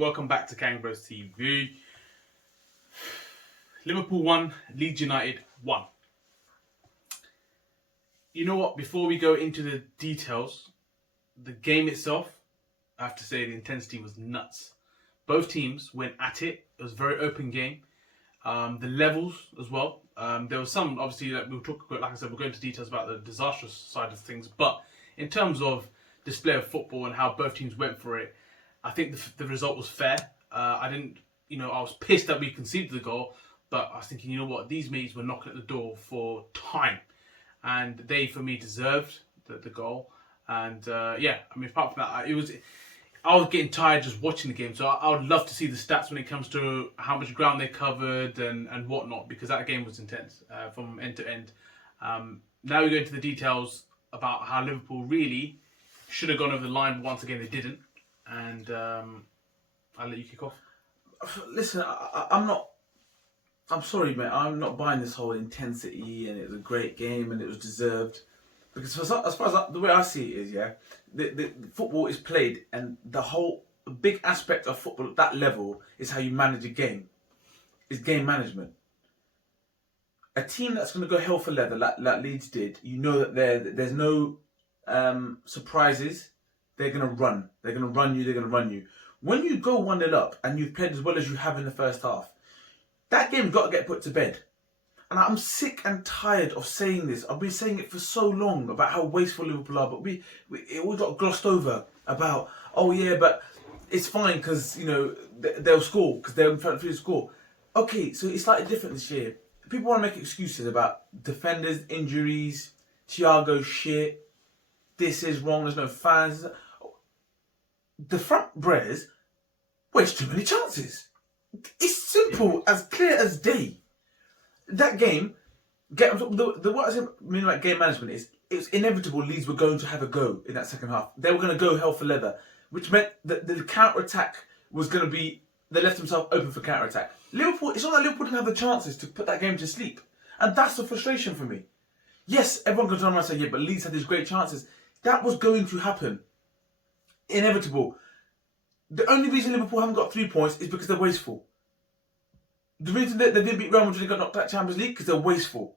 Welcome back to KangBrosTV. Liverpool 1, Leeds United 1. You know what? Before we go into the details, the game itself, I have to say the intensity was nuts. Both teams went at it. It was a very open game. The levels as well. There was some, obviously, like we'll talk about, like I said, we'll go into details about the disastrous side of things. But in terms of display of football and how both teams went for it, I think the result was fair. I was pissed that we conceded the goal, but I was thinking, you know what, these mates were knocking at the door for time, and they, for me, deserved the goal. And apart from that, I was getting tired just watching the game. So I would love to see the stats when it comes to how much ground they covered and whatnot, because that game was intense from end to end. Now we go into the details about how Liverpool really should have gone over the line, but once again they didn't. And I'll let you kick off. Listen, I'm sorry, mate. I'm not buying this whole intensity and it was a great game and it was deserved. Because as far as the way I see it is, the football is played, and the whole big aspect of football at that level is how you manage a game. It's game management. A team that's going to go hell for leather, like Leeds did, you know that there's no surprises. They're going to run. They're going to run you. They're going to run you. When you go 1-0 up and you've played as well as you have in the first half, that game's got to get put to bed. And I'm sick and tired of saying this. I've been saying it for so long about how wasteful Liverpool are, but it all got glossed over about, oh yeah, but it's fine because, they'll score because they're in front of the score. Okay, so it's slightly different this year. People want to make excuses about defenders, injuries, Thiago shit, this is wrong, there's no fans. The front breaders waste too many chances. It's simple, as clear as day. That game, what I mean like game management is, it was inevitable Leeds were going to have a go in that second half. They were going to go hell for leather, which meant that the counter-attack was going to be, they left themselves open for counter-attack. Liverpool, it's not like Liverpool didn't have the chances to put that game to sleep. And that's the frustration for me. Yes, everyone can turn around and say, yeah, but Leeds had these great chances. That was going to happen. Inevitable. The only reason Liverpool haven't got 3 points is because they're wasteful. The reason that they didn't beat Real Madrid and got knocked out of Champions League because they're wasteful.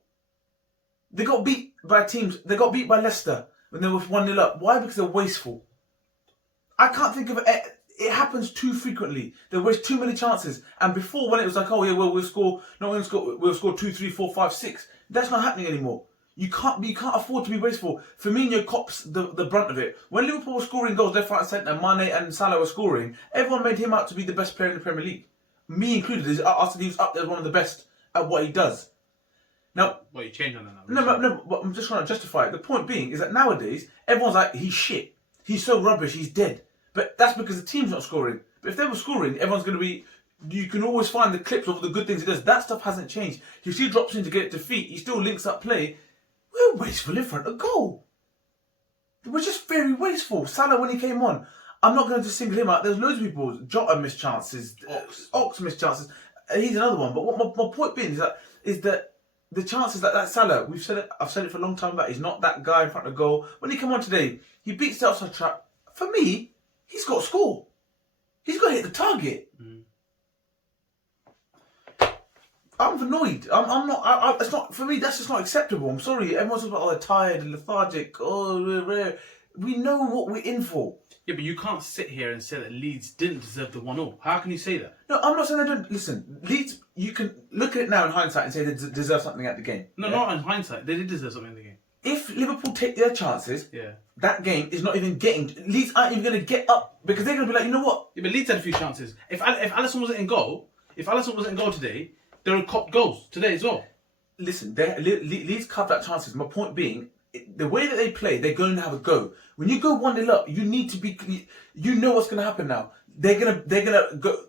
They got beat by teams. They got beat by Leicester when they were 1-0 up. Why? Because they're wasteful. I can't think of it. It happens too frequently. They waste too many chances. And before, when it was like, oh yeah, well we'll score 2, 3, 4, 5, 6. That's not happening anymore. You can't afford to be wasteful. Firmino cops the brunt of it. When Liverpool were scoring goals left, right, and centre, Mane and Salah were scoring, everyone made him out to be the best player in the Premier League. Me included. He was up there as one of the best at what he does. Now, you changed on that now. No, but I'm just trying to justify it. The point being is that nowadays everyone's like, he's shit. He's so rubbish. He's dead. But that's because the team's not scoring. But if they were scoring, everyone's going to be. You can always find the clips of the good things he does. That stuff hasn't changed. He still drops in to get it to feet. He still links up play. We're wasteful in front of goal. We're just very wasteful. Salah, when he came on, I'm not going to just single him out. There's loads of people. Jota missed chances. Ox missed chances. He's another one. But what my point being is that the chances that Salah, I've said it for a long time, that he's not that guy in front of goal. When he came on today, he beats the outside trap. For me, he's got to score. He's got to hit the target. I'm annoyed. I'm not. It's not for me. That's just not acceptable. I'm sorry. Everyone's talking about, they're tired and lethargic. We know what we're in for. Yeah, but you can't sit here and say that Leeds didn't deserve the 1-0. How can you say that? No, I'm not saying they don't. Listen, Leeds, you can look at it now in hindsight and say they deserve something at the game. No, not in hindsight. They did deserve something in the game. If Liverpool take their chances, that game is not even getting. Leeds aren't even going to get up because they're going to be like, you know what? Yeah, but Leeds had a few chances. If Alisson wasn't in goal, today, they would have copped goals today as well. Listen, Leeds carved out chances. My point being, the way that they play, they're going to have a go. When you go 1-0 up, you need to be. You know what's going to happen now. They're gonna go.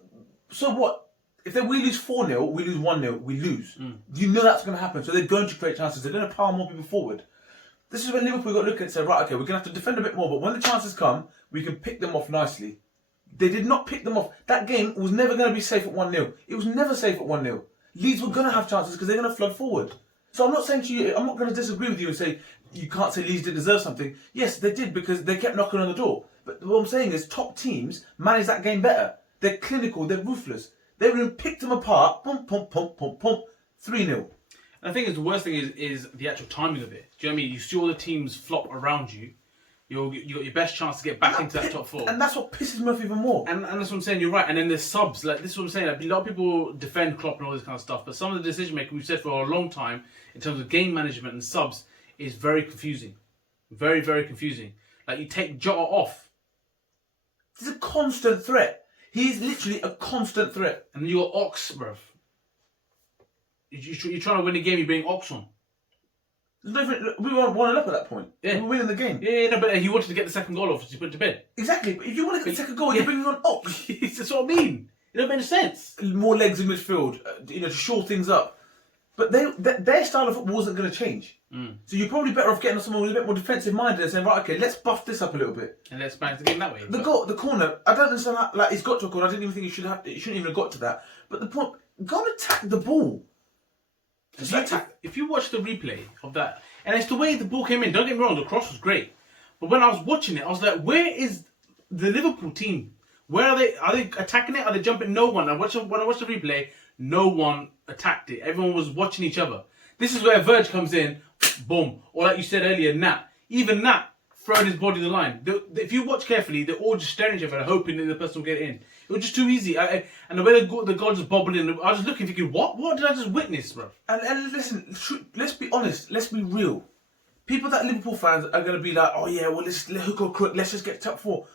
So what? If we lose 4-0, we lose 1-0, we lose. You know that's going to happen. So they're going to create chances. They're going to power more people forward. This is when Liverpool got to look at it and say, right, okay, we're going to have to defend a bit more, but when the chances come, we can pick them off nicely. They did not pick them off. That game was never going to be safe at 1-0. It was never safe at 1-0. Leeds were going to have chances because they're going to flood forward. So I'm not saying to you, I'm not going to disagree with you and say you can't say Leeds didn't deserve something. Yes, they did because they kept knocking on the door. But what I'm saying is top teams manage that game better. They're clinical. They're ruthless. They were picked them apart. Pump, pump, pump, pump, pump. 3-0. And I think the worst thing is the actual timing of it. Do you know what I mean? You see all the teams flop around you. You got your best chance to get back into that top 4. And that's what pisses me off even more. And that's what I'm saying. You're right. And then there's subs. Like this is what I'm saying. Like, a lot of people defend Klopp and all this kind of stuff, but some of the decision making we've said for a long time in terms of game management and subs is very confusing. Very, very confusing. Like you take Jota off. He's a constant threat. He's literally a constant threat. And you're Ox, bruv. You're trying to win the game, you bring Ox on. We weren't 1-0 up at that point. Yeah. We were winning the game. Yeah, no, but he wanted to get the second goal off, so he put it to bed. Exactly, but if you want to get the second goal, you're bringing on Ox. That's what I mean. It don't make any sense. More legs in midfield, to shore things up. But their style of football wasn't going to change. So you're probably better off getting someone with a bit more defensive minded and saying, right, okay, let's buff this up a little bit. And let's manage the game that way. The corner, I don't understand how, like, he's got to a corner. I didn't even think he shouldn't even have got to that. But the point, go and attack the ball. If you watch the replay of that, and it's the way the ball came in, don't get me wrong, the cross was great. But when I was watching it, I was like, where is the Liverpool team? Where are they? Are they attacking it? Are they jumping? No one. When I watched the replay, no one attacked it. Everyone was watching each other. This is where Verge comes in, boom. Or like you said earlier, Nat. Even Nat throwing his body to the line. If you watch carefully, they're all just staring at each other, hoping that the person will get in. It was just too easy. And the way the goal just bobbled in, I was just looking, thinking, what did I just witness, bro? And listen, let's be honest. Let's be real. People that are Liverpool fans are going to be like, oh yeah, well, let's hook or crook. Let's just get top 4.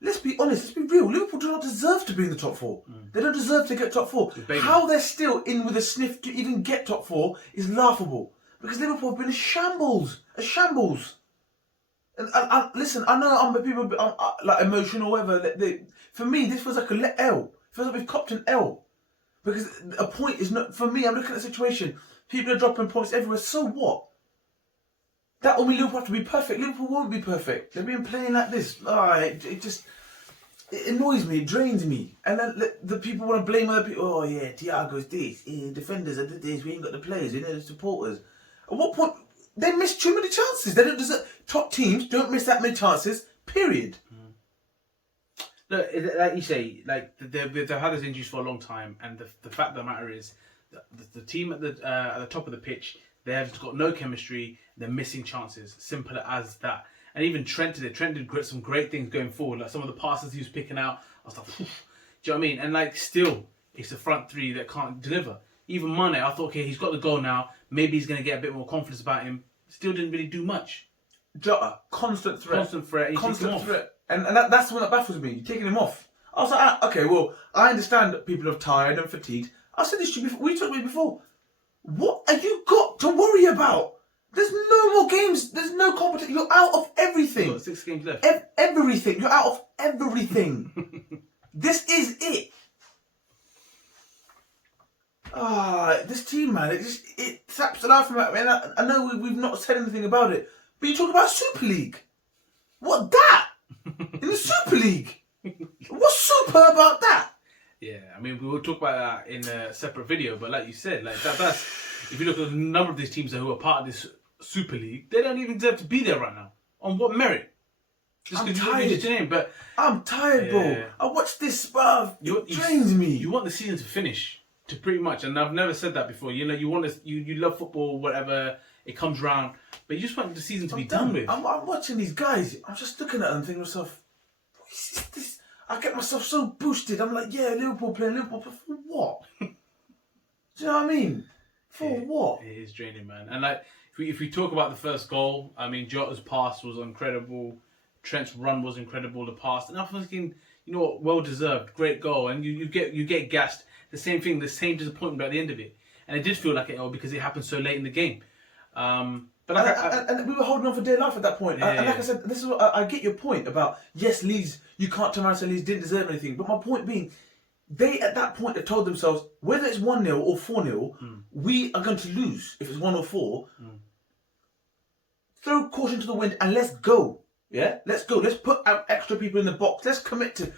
Let's be honest. Let's be real. Liverpool do not deserve to be in the top 4. They don't deserve to get top 4. How they're still in with a sniff to even get top 4 is laughable. Because Liverpool have been a shambles. A shambles. And listen, I know people like emotional or whatever. For me, this feels like a L. It feels like we've copped an L. Because a point is not... For me, I'm looking at the situation. People are dropping points everywhere. So what? That will mean Liverpool have to be perfect. Liverpool won't be perfect. They've been playing like this. It annoys me. It drains me. And then the people want to blame other people. Oh, yeah, Thiago's this. Defenders are this. We ain't got the players. We know the supporters. At what point... They miss too many chances. They don't deserve... Top teams don't miss that many chances. Period. Look, like you say, like they've had those injuries for a long time, and the fact of the matter is, the team at the top of the pitch, they have got no chemistry. They're missing chances. Simple as that. And even Trent did some great things going forward. Like some of the passes he was picking out, I was like, do you know what I mean? And like still, it's the front three that can't deliver. Even Mane, I thought, okay, he's got the goal now. Maybe he's going to get a bit more confidence about him. Still didn't really do much. Jota, constant threat. Constant threat. Constant threat. And that's the one that baffles me. You're taking him off. I was like, okay, well, I understand that people are tired and fatigued. I said this to you before. We talked about it before. What have you got to worry about? There's no more games. There's no competition. You're out of everything. You've got 6 games left. Everything. You're out of everything. This is it. This team, man, it saps the life from it. I mean, I know we've not said anything about it, but you talk about Super League. What that? In the Super League? What's super about that? Yeah, I mean, we will talk about that in a separate video, but like you said, like that's if you look at the number of these teams who are part of this Super League, they don't even deserve to be there right now. On what merit? I'm tired. But I'm tired, bro. I watched this, bruv. It drains me. You want the season to finish, to pretty much, and I've never said that before. You know, you want this, you love football, whatever it comes round, but you just want the season to be done with. I'm watching these guys. I'm just looking at them, thinking to myself, what is this? I get myself so boosted. I'm like, yeah, Liverpool playing Liverpool, but for what? Do you know what I mean? For what? It is draining, man. And like, if we talk about the first goal, I mean, Jota's pass was incredible. Trent's run was incredible. The pass, and I'm thinking, you know what, well deserved, great goal. And you get gassed. The same thing, the same disappointment at the end of it. And it did feel like it because it happened so late in the game. But and we were holding on for dear life at that point. And like I said, this is what I get your point about. Yes, Leeds, you can't turn around and say Leeds didn't deserve anything. But my point being, they at that point have told themselves whether it's 1-0 or 4-0, we are going to lose if it's 1 or 4. Throw caution to the wind and let's go. Yeah, let's go. Let's put out extra people in the box. Let's commit to.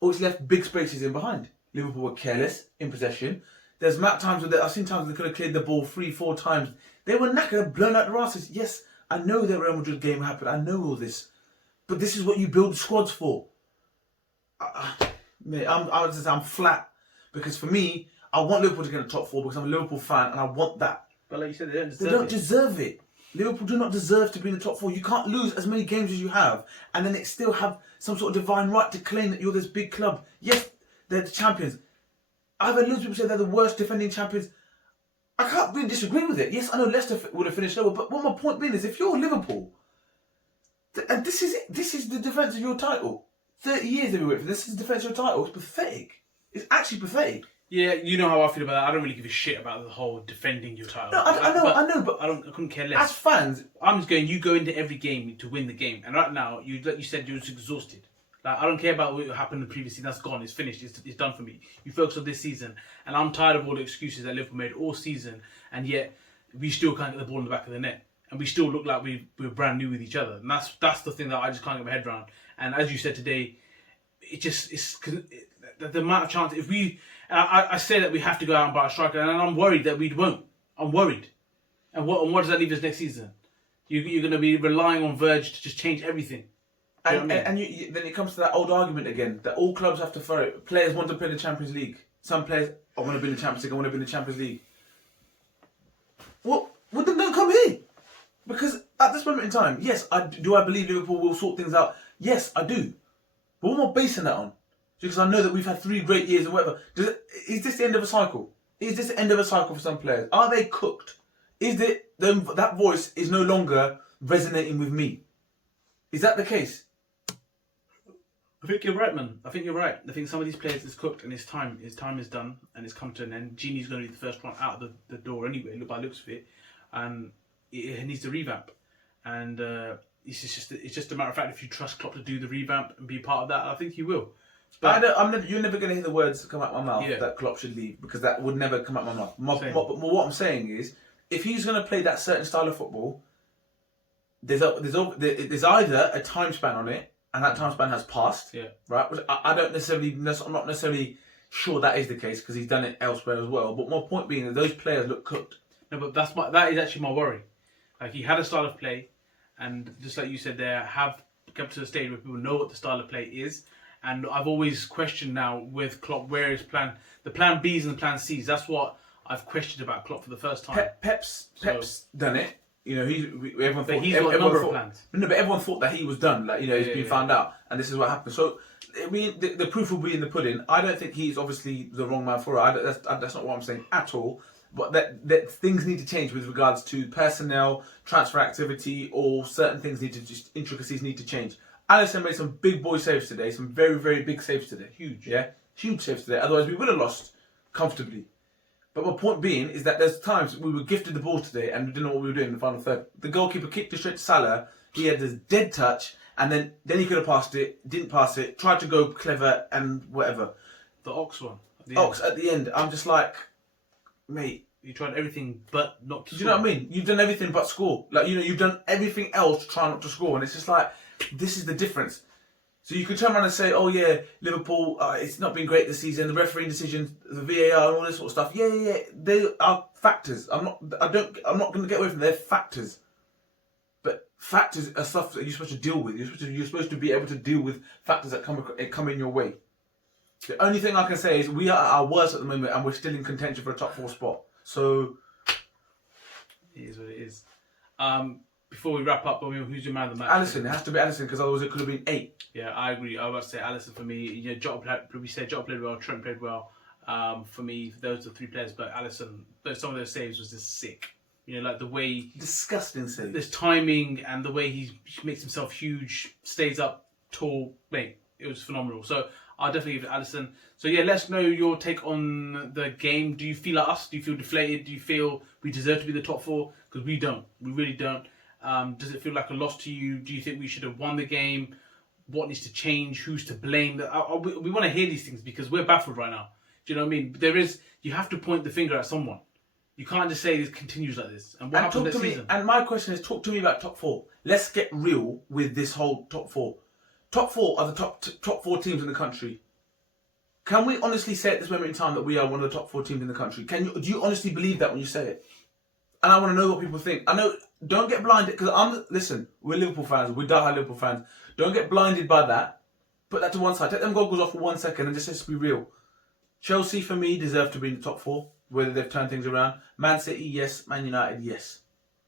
Always left big spaces in behind. Liverpool were careless in possession. There's times where I've seen times they could have cleared the ball 3-4 times. They were knackered, blown out the asses. Yes, I know the Real Madrid game happened. I know all this, but this is what you build squads for. Mate, I'm flat because for me, I want Liverpool to get in the top 4 because I'm a Liverpool fan and I want that. But like you said, they don't deserve They don't it. deserve it. Liverpool do not deserve to be in the top 4. You can't lose as many games as you have and then it still have some sort of divine right to claim that you're this big club. Yes, they're the champions. I've heard loads of people say they're the worst defending champions. I can't really disagree with it. Yes, I know Leicester would have finished lower, but what my point being is, if you're Liverpool, and this is it, this is the defence of your title. 30 years they've been waiting for this. Is the defence of your title. It's pathetic. It's actually pathetic. Yeah, you know how I feel about that. I don't really give a shit about the whole defending your title. No, I know, but I couldn't care less. as fans, I'm just going. You go into every game to win the game, and right now, like you said, you're just exhausted. Like, I don't care about what happened in the previous season. That's gone. It's finished. It's done for me. You focus on this season, and I'm tired of all the excuses that Liverpool made all season, and yet we still can't get the ball in the back of the net, and we still look like we're brand new with each other. And that's the thing that I just can't get my head around. And as you said today, the amount of chance if we. I say that we have to go out and buy a striker, and I'm worried that we won't. I'm worried. And what does that leave us next season? You're going to be relying on Verge to just change everything. and then it comes to that old argument again that all clubs have to throw it. Players want to play the Champions League. Some players, I want to be in the Champions League. I want to be in the Champions League. Well, then don't come here. Because at this moment in time, yes, I believe Liverpool will sort things out. Yes, I do. But what am I basing that on? Because I know that we've had 3 great years and whatever. Is this the end of a cycle? Is this the end of a cycle for some players? Are they cooked? Is that voice is no longer resonating with me? Is that the case? I think you're right, man. I think you're right. I think some of these players is cooked and his time is done and it's come to an end. Genie's going to be the first one out of the door anyway, by the looks of it. And it needs to revamp. And it's just a matter of fact, if you trust Klopp to do the revamp and be part of that, I think he will. But you're never going to hear the words come out my mouth that Klopp should leave, because that would never come out my mouth. But what I'm saying is, if he's going to play that certain style of football, there's either a time span on it, and that time span has passed. Yeah. Right. Which I'm not necessarily sure that is the case because he's done it elsewhere as well. But my point being that those players look cooked. No, but that is actually my worry. Like, he had a style of play, and just like you said there, have come to the stage where people know what the style of play is. And I've always questioned now with Klopp where his the plan Bs and the plan Cs. That's what I've questioned about Klopp for the first time. Pep's done it. You know, everyone thought he's got a number of plans. No, but everyone thought that he was done. Like, you know, he's been found out, and this is what happened. So, I mean, the proof will be in the pudding. I don't think he's obviously the wrong man for it. That's not what I'm saying at all. But that things need to change with regards to personnel, transfer activity, or certain things intricacies need to change. Alisson made some big boy saves today, some very, very big saves today. Huge saves today. Otherwise, we would have lost comfortably. But my point being is that there's times we were gifted the ball today and we didn't know what we were doing in the final third. The goalkeeper kicked it straight to Salah. He had this dead touch, and then he could have passed it, didn't pass it, tried to go clever and whatever. The Ox one. At the end. I'm just like, mate. You tried everything but not to score. Do you know what I mean? You've done everything but score. Like, you know, you've done everything else to try not to score, and it's just like, this is the difference. So you could turn around and say, oh yeah, Liverpool, it's not been great this season, the refereeing decisions, the VAR and all this sort of stuff. Yeah. They are factors. I'm not going to get away from them. They're factors. But factors are stuff that you're supposed to deal with. You're supposed to be able to deal with factors that come in your way. The only thing I can say is we are at our worst at the moment and we're still in contention for a top 4 spot. So it is what it is. Before we wrap up, who's your man of the match? Alisson. It has to be Alisson because otherwise it could have been 8. Yeah, I agree. I was about to say Alisson for me. You know, Jota played well, Trent played well. For me, those are 3 players, but Alisson, some of those saves was just sick. You know, like the way disgusting save. This timing and the way he makes himself huge, stays up tall. Mate, it was phenomenal. So I'll definitely give it to Alisson. So yeah, let's know your take on the game. Do you feel like us? Do you feel deflated? Do you feel we deserve to be the top 4? Because we don't. We really don't. Does it feel like a loss to you? Do you think we should have won the game? What needs to change? Who's to blame? We want to hear these things because we're baffled right now. Do you know what I mean? You have to point the finger at someone. You can't just say this continues like this. And what happens next season? And my question is, talk to me about top 4. Let's get real with this whole top 4. Top 4 are the top 4 teams in the country. Can we honestly say at this moment in time that we are one of the top 4 teams in the country? Do you honestly believe that when you say it? And I want to know what people think. I know, don't get blinded, because listen, we're Liverpool fans, we're diehard Liverpool fans. Don't get blinded by that. Put that to one side. Take them goggles off for 1 second and just let's be real. Chelsea, for me, deserve to be in the top 4, whether they've turned things around. Man City, yes. Man United, yes.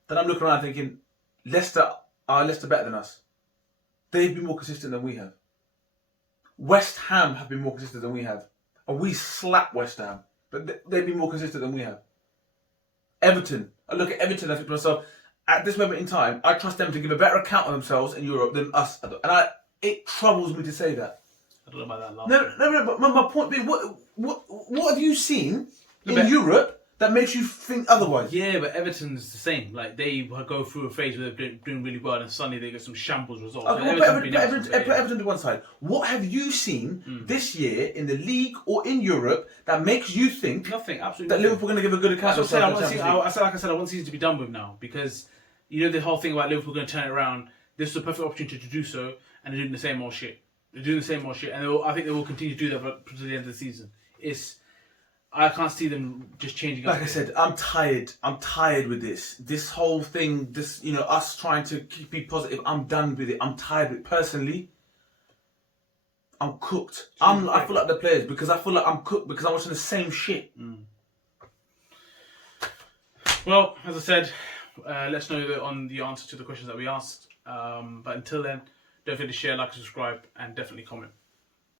Then I'm looking around thinking, Leicester are Leicester better than us? They've been more consistent than we have. West Ham have been more consistent than we have. And we slap West Ham. But they've been more consistent than we have. Everton. I look at Everton and I think to myself, at this moment in time, I trust them to give a better account of themselves in Europe than us. And it troubles me to say that. I don't know about that last. No, but my point being, what have you seen in Europe that makes you think otherwise? Yeah, but Everton's the same. Like, they go through a phase where they're doing really well, and suddenly they get some shambles results. Okay, put Everton to one side. What have you seen this year in the league or in Europe that makes you think nothing, absolutely that Liverpool are going to give a good account? That's what I want the season to be done with now, because you know the whole thing about Liverpool going to turn it around. This is a perfect opportunity to do so, and they're doing the same old shit. And I think they will continue to do that to the end of the season. I can't see them just changing. Like I said, I'm tired. I'm tired with this. This whole thing, us trying to be positive. I'm done with it. I'm tired with it. Personally, I'm cooked. I feel like the players, because I feel like I'm cooked because I'm watching the same shit. Well, as I said, let us know on the answer to the questions that we asked. But until then, don't forget to share, like, subscribe, and definitely comment.